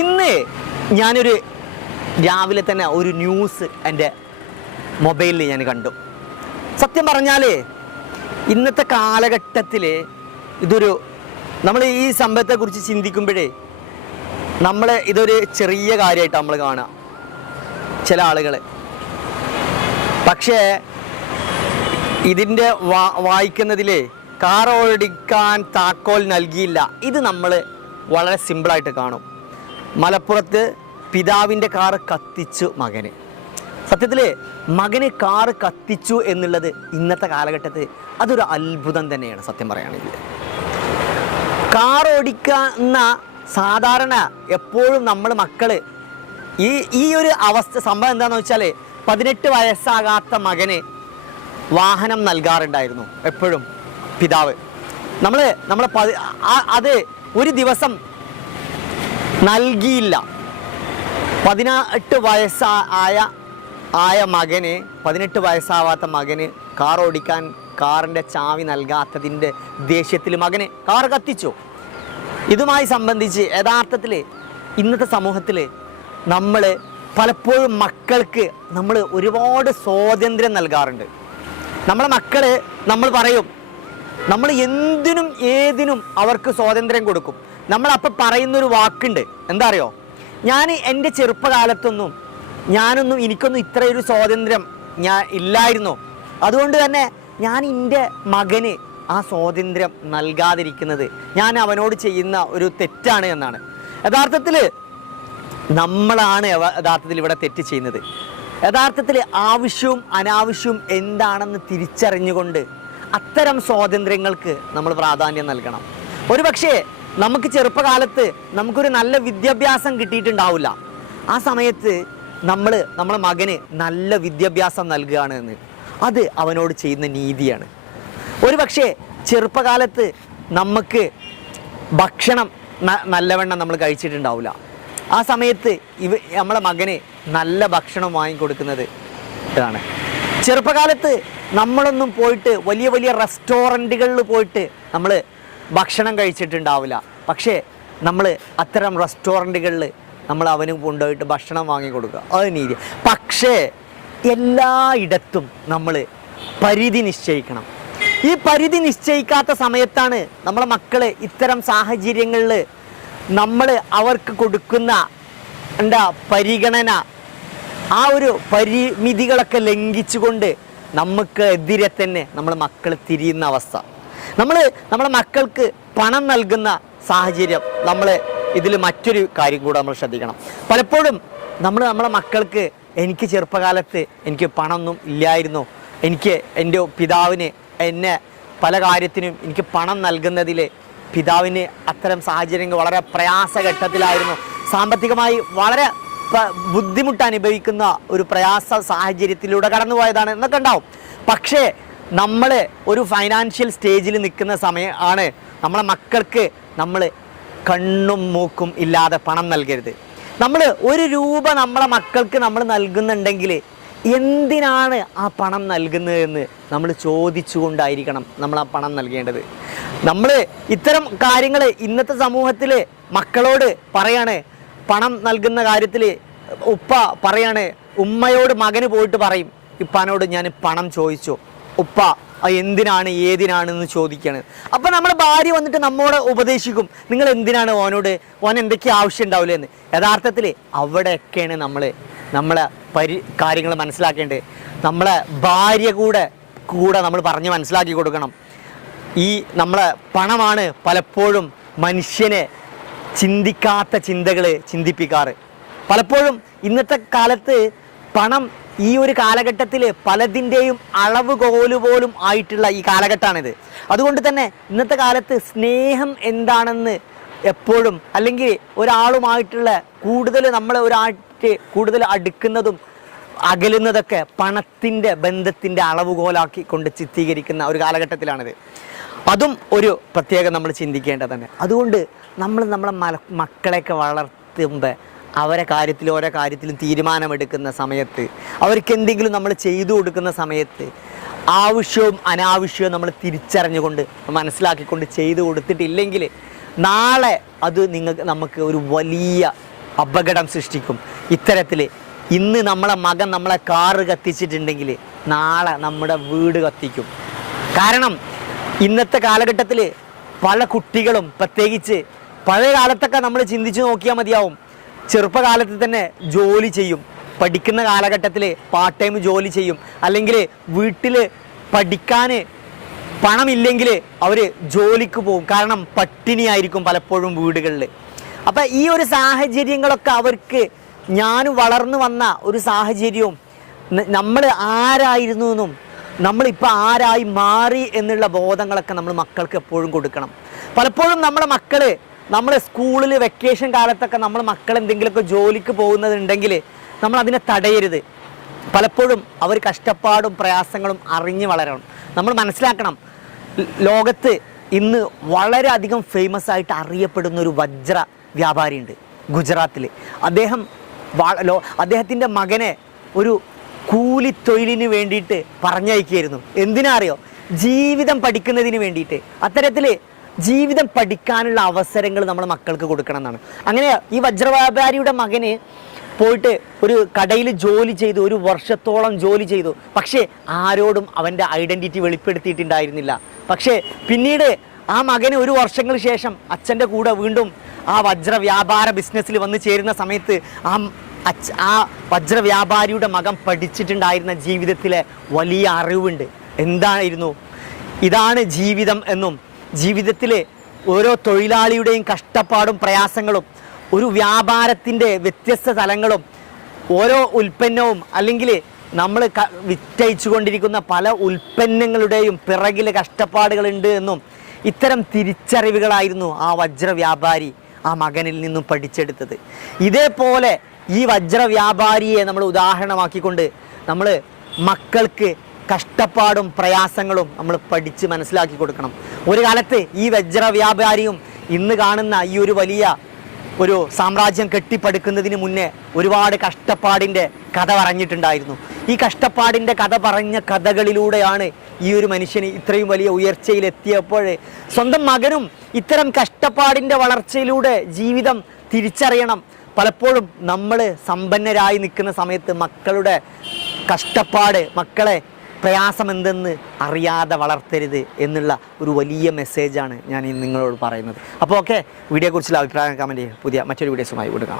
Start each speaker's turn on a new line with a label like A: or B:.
A: ഇന്ന് ഞാനൊരു രാവിലെ തന്നെ ഒരു ന്യൂസ് എന്റെ മൊബൈലിൽ ഞാൻ കണ്ടു. സത്യം പറഞ്ഞാൽ ഇന്നത്തെ കാലഘട്ടത്തിൽ ഇതൊരു നമ്മൾ ഈ സംഭവത്തെക്കുറിച്ച് ചിന്തിക്കുമ്പോഴേ നമ്മൾ ഇതൊരു ചെറിയ കാര്യമായിട്ട് നമ്മൾ കാണുക. ചില ആളുകൾ പക്ഷേ ഇതിന്റെ വാ വായിക്കുന്നതിൽ കാർ ഓടിക്കാൻ താക്കോൽ നൽകിയില്ല. ഇത് നമ്മൾ വളരെ സിമ്പിളായിട്ട് കാണും. മലപ്പുറത്ത് പിതാവിന്റെ കാറ് കത്തിച്ചു മകന്. സത്യത്തിൽ മകന് കാറ് കത്തിച്ചു എന്നുള്ളത് ഇന്നത്തെ കാലഘട്ടത്തിൽ അതൊരു അത്ഭുതം തന്നെയാണ് സത്യം പറയുകയാണെങ്കിൽ കാർ ഓടിക്കുന്ന സാധാരണ എപ്പോഴും നമ്മൾ മക്കൾ ഈ ഈ ഒരു അവസ്ഥ സംഭവം എന്താണെന്ന് വെച്ചാൽ പതിനെട്ട് വയസ്സാകാത്ത മകന് വാഹനം നൽകാറുണ്ടായിരുന്നു എപ്പോഴും പിതാവ്. നമ്മൾ നമ്മൾ അത് ഒരു ദിവസം നൽകിയില്ല. പതിനെട്ട് വയസ്സാ ആയ ആയ മകന് പതിനെട്ട് വയസ്സാവാത്ത മകന് കാർ ഓടിക്കാൻ കാറിന്റെ ചാവി നൽകാത്തതിന്റെ ദേഷ്യത്തിൽ മകന് കാർ കത്തിച്ചു. ഇതുമായി സംബന്ധിച്ച് യഥാർത്ഥത്തിൽ ഇന്നത്തെ സമൂഹത്തിൽ നമ്മൾ പലപ്പോഴും മക്കൾക്ക് നമ്മൾ ഒരുപാട് സ്വാതന്ത്ര്യം നൽകാറുണ്ട്. നമ്മളെ മക്കൾ നമ്മൾ പറയും നമ്മൾ എന്തിനും ഏതിനും അവർക്ക് സ്വാതന്ത്ര്യം കൊടുക്കും. നമ്മൾ അപ്പം പറയുന്നൊരു വാക്കുണ്ട്. എന്താ അറിയോ ഞാൻ എന്റെ ചെറുപ്പകാലത്തൊന്നും ഞാനൊന്നും എനിക്കൊന്നും ഇത്രയൊരു സ്വാതന്ത്ര്യം ഞാൻ ഇല്ലായിരുന്നു. അതുകൊണ്ട് തന്നെ ഞാൻ എന്റെ മകന് ആ സ്വാതന്ത്ര്യം നൽകാതിരിക്കുന്നത് ഞാൻ അവനോട് ചെയ്യുന്ന ഒരു തെറ്റാണ് എന്നാണ്. യഥാർത്ഥത്തിൽ നമ്മളാണ് യഥാർത്ഥത്തിൽ ഇവിടെ തെറ്റ് ചെയ്യുന്നത്. യഥാർത്ഥത്തിൽ ആവശ്യവും അനാവശ്യവും എന്താണെന്ന് തിരിച്ചറിഞ്ഞുകൊണ്ട് അത്തരം സ്വാതന്ത്ര്യങ്ങൾക്ക് നമ്മൾ പ്രാധാന്യം നൽകണം. ഒരു പക്ഷേ നമുക്ക് ചെറുപ്പകാലത്ത് നമുക്കൊരു നല്ല വിദ്യാഭ്യാസം കിട്ടിയിട്ടുണ്ടാവില്ല. ആ സമയത്ത് നമ്മൾ നമ്മളെ മകന് നല്ല വിദ്യാഭ്യാസം നൽകുകയാണ് എന്ന്. അത് അവനോട് ചെയ്യുന്ന നീതിയാണ്. ഒരു പക്ഷേ ചെറുപ്പകാലത്ത് നമുക്ക് ഭക്ഷണം നല്ലവണ്ണം നമ്മൾ കഴിച്ചിട്ടുണ്ടാവില്ല. ആ സമയത്ത് ഇവ നമ്മളെ മകന് നല്ല ഭക്ഷണം വാങ്ങിക്കൊടുക്കുന്നത് ഇതാണ്. ചെറുപ്പകാലത്ത് നമ്മളൊന്നും പോയിട്ട് വലിയ വലിയ റെസ്റ്റോറന്റുകളിൽ പോയിട്ട് നമ്മൾ ഭക്ഷണം കഴിച്ചിട്ടുണ്ടാവില്ല. പക്ഷേ നമ്മൾ അത്തരം റെസ്റ്റോറന്റുകളിൽ നമ്മൾ അവന് കൊണ്ടുപോയിട്ട് ഭക്ഷണം വാങ്ങിക്കൊടുക്കുക അത് നീതി. പക്ഷേ എല്ലായിടത്തും നമ്മൾ പരിധി നിശ്ചയിക്കണം. ഈ പരിധി നിശ്ചയിക്കാത്ത സമയത്താണ് നമ്മളെ മക്കൾ ഇത്തരം സാഹചര്യങ്ങളിൽ നമ്മൾ അവർക്ക് കൊടുക്കുന്ന എന്താ പരിഗണന ആ ഒരു പരിമിതികളൊക്കെ ലംഘിച്ചുകൊണ്ട് നമുക്ക് എതിരെ തന്നെ നമ്മൾ മക്കൾ തിരിയുന്ന അവസ്ഥ. നമ്മൾ നമ്മുടെ മക്കൾക്ക് പണം നൽകുന്ന സാഹചര്യം നമ്മൾ ഇതിൽ മറ്റൊരു കാര്യം കൂടെ നമ്മൾ ശ്രദ്ധിക്കണം. പലപ്പോഴും നമ്മൾ നമ്മളെ മക്കൾക്ക് എനിക്ക് ചെറുപ്പകാലത്ത് എനിക്ക് പണമൊന്നും ഇല്ലായിരുന്നു. എനിക്ക് എന്റെ പിതാവിന് എന്നെ പല കാര്യത്തിനും എനിക്ക് പണം നൽകുന്നതിൽ പിതാവിന് അത്തരം സാഹചര്യങ്ങൾ വളരെ പ്രയാസഘട്ടത്തിലായിരുന്നു. സാമ്പത്തികമായി വളരെ ബുദ്ധിമുട്ട് അനുഭവിക്കുന്ന ഒരു പ്രയാസ സാഹചര്യത്തിലൂടെ കടന്നുപോയതാണ് എന്നൊക്കെ ഉണ്ടാവും. പക്ഷേ നമ്മൾ ഒരു ഫൈനാൻഷ്യൽ സ്റ്റേജിൽ നിൽക്കുന്ന സമയമാണ് നമ്മളെ മക്കൾക്ക് നമ്മൾ കണ്ണും മൂക്കും ഇല്ലാതെ പണം നൽകരുത്. നമ്മൾ ഒരു രൂപ നമ്മളെ മക്കൾക്ക് നമ്മൾ നൽകുന്നുണ്ടെങ്കിൽ എന്തിനാണ് ആ പണം നൽകുന്നതെന്ന് നമ്മൾ ചോദിച്ചുകൊണ്ടായിരിക്കണം നമ്മൾ ആ പണം നൽകേണ്ടത്. നമ്മൾ ഇത്തരം കാര്യങ്ങൾ ഇന്നത്തെ സമൂഹത്തിൽ മക്കളോട് പറയാണ് പണം നൽകുന്ന കാര്യത്തിൽ ഉപ്പ പറയാണ് ഉമ്മയോട് മകന് പോയിട്ട് പറയും. ഇപ്പാനോട് ഞാൻ പണം ചോദിച്ചു. ഉപ്പ എന്തിനാണ് ഏതിനാണെന്ന് ചോദിക്കുകയാണ് അപ്പോൾ നമ്മുടെ ഭാര്യ വന്നിട്ട് നമ്മോട് ഉപദേശിക്കും നിങ്ങൾ എന്തിനാണ് ഓനോട് ഓൻ എന്തൊക്കെ ആവശ്യം ഉണ്ടാവില്ല എന്ന് യഥാർത്ഥത്തിൽ അവിടെയൊക്കെയാണ് നമ്മൾ നമ്മളെ പരി കാര്യങ്ങൾ മനസ്സിലാക്കേണ്ടത്. നമ്മളെ ഭാര്യ കൂടെ കൂടെ നമ്മൾ പറഞ്ഞ് മനസ്സിലാക്കി കൊടുക്കണം. ഈ നമ്മളെ പണമാണ് പലപ്പോഴും മനുഷ്യനെ ചിന്തിക്കാത്ത ചിന്തകളെ ചിന്തിപ്പിക്കാറ്. പലപ്പോഴും ഇന്നത്തെ കാലത്ത് പണം ഈ ഒരു കാലഘട്ടത്തിൽ പലതിന്റെയും അളവ് പോലും ആയിട്ടുള്ള ഈ കാലഘട്ടമാണിത്. അതുകൊണ്ട് തന്നെ ഇന്നത്തെ കാലത്ത് സ്നേഹം എന്താണെന്ന് എപ്പോഴും അല്ലെങ്കിൽ ഒരാളുമായിട്ടുള്ള കൂടുതൽ നമ്മൾ ഒരാൾക്ക് കൂടുതൽ അടുക്കുന്നതും അകലുന്നതൊക്കെ പണത്തിന്റെ ബന്ധത്തിന്റെ അളവുകോലാക്കി കൊണ്ട് ചിത്രീകരിക്കുന്ന ഒരു കാലഘട്ടത്തിലാണിത്. അതും ഒരു പ്രത്യേകം നമ്മൾ ചിന്തിക്കേണ്ടത് തന്നെ അതുകൊണ്ട് നമ്മൾ നമ്മളെ മക്കളെയൊക്കെ വളർത്തുമ്പോൾ അവരെ കാര്യത്തിൽ ഓരോ കാര്യത്തിലും തീരുമാനമെടുക്കുന്ന സമയത്ത് അവർക്ക് എന്തെങ്കിലും നമ്മൾ ചെയ്തു കൊടുക്കുന്ന സമയത്ത് ആവശ്യവും അനാവശ്യവും നമ്മൾ തിരിച്ചറിഞ്ഞുകൊണ്ട് മനസ്സിലാക്കിക്കൊണ്ട് ചെയ്തു കൊടുത്തിട്ടില്ലെങ്കിൽ നാളെ അത് നിങ്ങൾക്ക് നമുക്ക് ഒരു വലിയ അപകടം സൃഷ്ടിക്കും. ഇത്തരത്തിൽ ഇന്ന് നമ്മളെ മകൻ നമ്മളെ കാറ് കത്തിച്ചിട്ടുണ്ടെങ്കിൽ നാളെ നമ്മുടെ വീട് കത്തിക്കും. കാരണം ഇന്നത്തെ കാലഘട്ടത്തിൽ പല കുട്ടികളും പ്രത്യേകിച്ച് പഴയ കാലത്തൊക്കെ നമ്മൾ ചിന്തിച്ചു നോക്കിയാൽ മതിയാവും. ചെറുപ്പകാലത്ത് തന്നെ ജോലി ചെയ്യും. പഠിക്കുന്ന കാലഘട്ടത്തിൽ പാർട്ട് ടൈം ജോലി ചെയ്യും. അല്ലെങ്കിൽ വീട്ടിൽ പഠിക്കാൻ പണമില്ലെങ്കിൽ അവർ ജോലിക്ക് പോകും. കാരണം പട്ടിണിയായിരിക്കും പലപ്പോഴും വീടുകളിൽ അപ്പം ഈ ഒരു സാഹചര്യങ്ങളൊക്കെ അവർക്ക് ഞാൻ വളർന്നു വന്ന ഒരു സാഹചര്യവും നമ്മൾ ആരായിരുന്നു എന്നും നമ്മളിപ്പോൾ ആരായി മാറി എന്നുള്ള ബോധങ്ങളൊക്കെ നമ്മൾ മക്കൾക്ക് എപ്പോഴും കൊടുക്കണം. പലപ്പോഴും നമ്മുടെ മക്കൾ നമ്മൾ സ്കൂളിൽ വെക്കേഷൻ കാലത്തൊക്കെ നമ്മൾ മക്കൾ എന്തെങ്കിലുമൊക്കെ ജോലിക്ക് പോകുന്നതുണ്ടെങ്കിൽ നമ്മൾ അതിനെ തടയരുത്. പലപ്പോഴും അവർ കഷ്ടപ്പാടും പ്രയാസങ്ങളും അറിഞ്ഞ് വളരണം. നമ്മൾ മനസ്സിലാക്കണം ലോകത്ത് ഇന്ന് വളരെയധികം ഫേമസ് ആയിട്ട് അറിയപ്പെടുന്ന ഒരു വജ്ര വ്യാപാരിയുണ്ട് ഗുജറാത്തിൽ അദ്ദേഹം അദ്ദേഹത്തിന്റെ മകനെ ഒരു കൂലിത്തൊഴിലിന് വേണ്ടിയിട്ട് പറഞ്ഞയക്കുകയായിരുന്നു. എന്തിനാറിയോ ജീവിതം പഠിക്കുന്നതിന് വേണ്ടിയിട്ട്. അത്തരത്തിൽ ജീവിതം പഠിക്കാനുള്ള അവസരങ്ങൾ നമ്മൾ മക്കൾക്ക് കൊടുക്കണം എന്നാണ് അങ്ങനെ ഈ വജ്രവ്യാപാരിയുടെ മകന് പോയിട്ട് ഒരു കടയിൽ ജോലി ചെയ്തു ഒരു വർഷത്തോളം ജോലി ചെയ്തു. പക്ഷേ ആരോടും അവന്റെ ഐഡന്റിറ്റി വെളിപ്പെടുത്തിയിട്ടുണ്ടായിരുന്നില്ല. പക്ഷേ പിന്നീട് ആ മകന് ഒരു വർഷങ്ങൾ ശേഷം അച്ഛന്റെ കൂടെ വീണ്ടും ആ വജ്ര വ്യാപാര ബിസിനസ്സിൽ വന്ന് ചേരുന്ന സമയത്ത് ആ അച്ഛ ആ വജ്ര വ്യാപാരിയുടെ മകൻ പഠിച്ചിട്ടുണ്ടായിരുന്ന ജീവിതത്തിലെ വലിയ അറിവുണ്ട്. എന്തായിരുന്നു? ഇതാണ് ജീവിതം എന്നും ജീവിതത്തിലെ ഓരോ തൊഴിലാളിയുടെയും കഷ്ടപ്പാടും പ്രയാസങ്ങളും ഒരു വ്യാപാരത്തിന്റെ വ്യത്യസ്ത തലങ്ങളും ഓരോ ഉൽപ്പന്നവും അല്ലെങ്കിൽ നമ്മൾ വിറ്റയച്ചു കൊണ്ടിരിക്കുന്ന പല ഉൽപ്പന്നങ്ങളുടെയും പിറകിൽ കഷ്ടപ്പാടുകളുണ്ട് എന്നും ഇത്തരം തിരിച്ചറിവുകളായിരുന്നു ആ വജ്ര വ്യാപാരി ആ മകനിൽ നിന്നും പഠിച്ചെടുത്തത്. ഇതേപോലെ ഈ വജ്ര വ്യാപാരിയെ നമ്മൾ ഉദാഹരണമാക്കിക്കൊണ്ട് നമ്മൾ മക്കൾക്ക് കഷ്ടപ്പാടും പ്രയാസങ്ങളും നമ്മൾ പഠിച്ച് മനസ്സിലാക്കി കൊടുക്കണം. ഒരു കാലത്ത് ഈ വജ്ര വ്യാപാരിയും ഇന്ന് കാണുന്ന ഈ ഒരു വലിയ ഒരു സാമ്രാജ്യം കെട്ടിപ്പടുക്കുന്നതിന് മുന്നേ ഒരുപാട് കഷ്ടപ്പാടിന്റെ കഥ പറഞ്ഞിട്ടുണ്ടായിരുന്നു. ഈ കഷ്ടപ്പാടിന്റെ കഥ പറഞ്ഞ കഥകളിലൂടെയാണ് ഈ ഒരു മനുഷ്യന് ഇത്രയും വലിയ ഉയർച്ചയിലെത്തിയപ്പോൾ സ്വന്തം മകനും ഇത്തരം കഷ്ടപ്പാടിന്റെ വളർച്ചയിലൂടെ ജീവിതം തിരിച്ചറിയണം. പലപ്പോഴും നമ്മൾ സമ്പന്നരായി നിൽക്കുന്ന സമയത്ത് മക്കളുടെ കഷ്ടപ്പാട് മക്കളെ പ്രയാസം എന്തെന്ന് അറിയാതെ വളർത്തരുത് എന്നുള്ള ഒരു വലിയ മെസ്സേജാണ് ഞാൻ നിങ്ങളോട് പറയുന്നത്. അപ്പോൾ ഓക്കെ വീഡിയോയെക്കുറിച്ചുള്ള അഭിപ്രായം കമന്റ് പുതിയ മറ്റൊരു വീഡിയോസുമായി വീണ്ടും